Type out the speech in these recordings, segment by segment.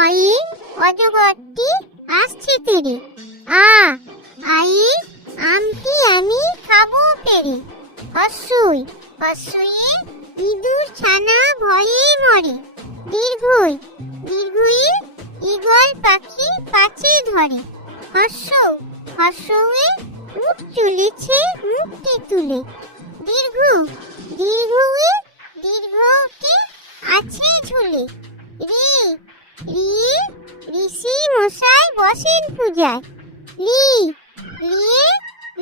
অই অজগরটি আসছে তেরে। আ, আই, আমটি আমি খাব পেরে হস্যই হস্যই ইঁদুর ছানা ভয়ে মরে। দীর্ঘই দীর্ঘই ঈগল পাখি পাছে ধরে। হর্ষ, হর্ষয়ে উঠ চলেছে মুখটি তুলে। দীর্ঘ দীর্ঘয়ে দীর্ঘটি আছে ঝুলে। রি রি ঋষি মশাই বসেন পূজায়। লি লি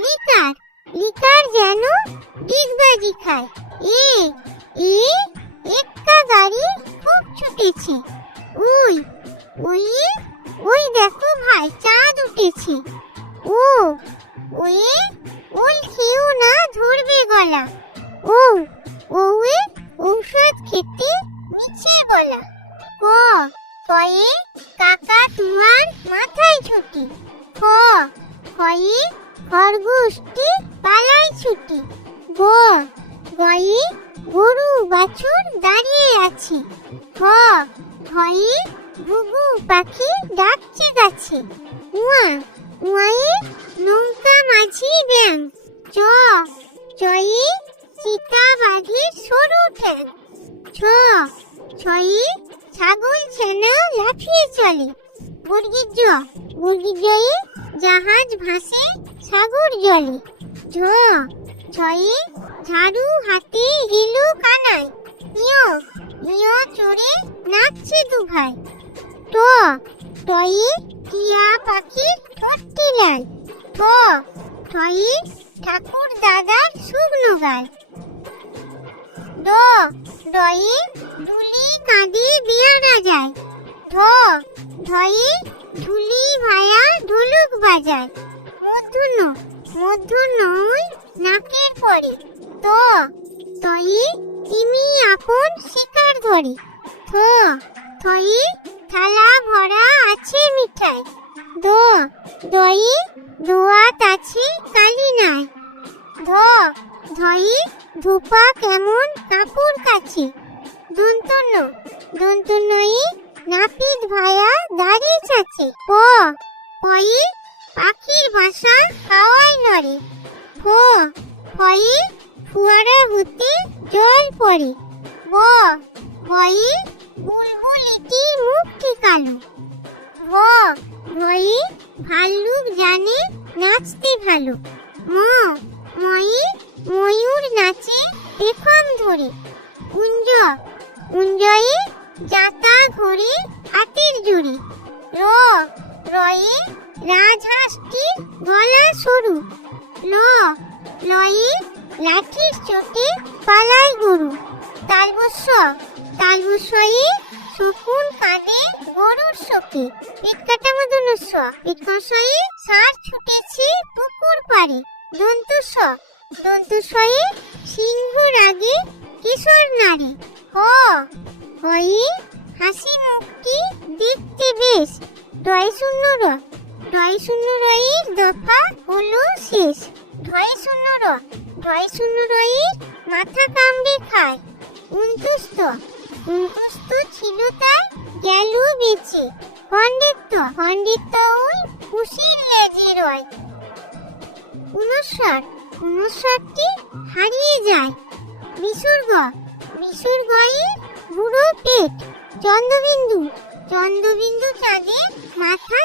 লিকার লিকার যেন ডিগবাজি খায়। এ এ এক্কা গাড়ি খুব ছুটেছে। উই ওই ওই দেখো ভাই, চাঁদ উঠেছে। ও ওয়ে ওল খেও না ধরবে গলা। ও ওয়ে ঔষধ খেতে ছুটি। খ খয়ে খরগোশটি পালাই ছুটি। গ গয়ে গরু, বাছুর দাঁড়িয়ে আছে। খ ঘয়ে ঘুঘু পাখি ডাকছে গাছে। উয়া উয়ায়ে নৌকা মাঝি ব্যাং চ, চয়ে চিতা বাঘের সরু ঠ্যাং। ছ, ছয়ে, ছাগল ছানা লাফিয়ে চলে। মুরগির জ জাহাজ ভাসে সাগর জলে। ঝ ঝয়ে ঝাড়ু হাতে হিলু কানায়। ইয় ইয় চড়ে নাচছে দু ভাই ট, টয়ে টিয়া পাখির ঠোঁটটি লাল ঠ ঠয়ে ঠাকুর দাদার শুকনো গাল। ড, ডয়ে ডুলি কাঁদে বিয়ারা যায়। ঢ ঢয়ে ঢুলি ভায়া ঢোলক বাজায়। মূর্ধন্য মূর্ধন্য নাকের পরে। ত, তয়ে তিমি আপন শিকার ধরে। থ থয়ে থালা ভরা আছে মিঠাই। দ, দয়ে দোয়াত আছে কালি নাই। ধ, ধয়ে ধোপা কেমন পয়ে পাখির বাসা হাওয়ায় নড়ে। ফ ফয়ে ফুয়ারা হতে জল পড়ে। ব, ভয়ে বুলবুলিটি মুখটি কালো। ভ, ভয়ে ভাল্লুক জানে নাচতে ভালো। ম, ময়ে ময়ূর নাচে পেখম ধরে। কুঞ্জ, কুঞ্জয়ে জাতা ঘোরে হাতের জুড়ি। র, রয়ে রাজহাঁসটি গলা সরু। ল লয়ে লাঠির চোটে পালায় গরু। তালবস্য তালবস্যয়ে শকুন কাঁদে গরুর শোকে। পেট কাটা মদনস্য পেটকষয়ে সার ছুটেছে পুকুর পাড়ে। দন্তুস্য দন্তুস্বয়ে সিংহ রাগে কিশোর নারী। হ হয়ে হাসি মুখটি দেখতে বেশ। ডয় শূন্য র ডয় শূন্য রয়ের দফা হলো শেষ। ঢয় শূন্য র, ঢয় শূন্য রয়ের মাথা কামড়ে খায়। উনতুস্ত উনতুস্ত ছিল তাই গেল বেঁচে। খণ্ডিত খণ্ডিত ওই খুশির লেজে রয়। উনস্বর উনস্বরটি হারিয়ে যায়। বিসর্গ বিসর্গয়ে বুড়ো পেট। চন্দ্রবিন্দু চন্দ্রবিন্দু চাঁদে মাথা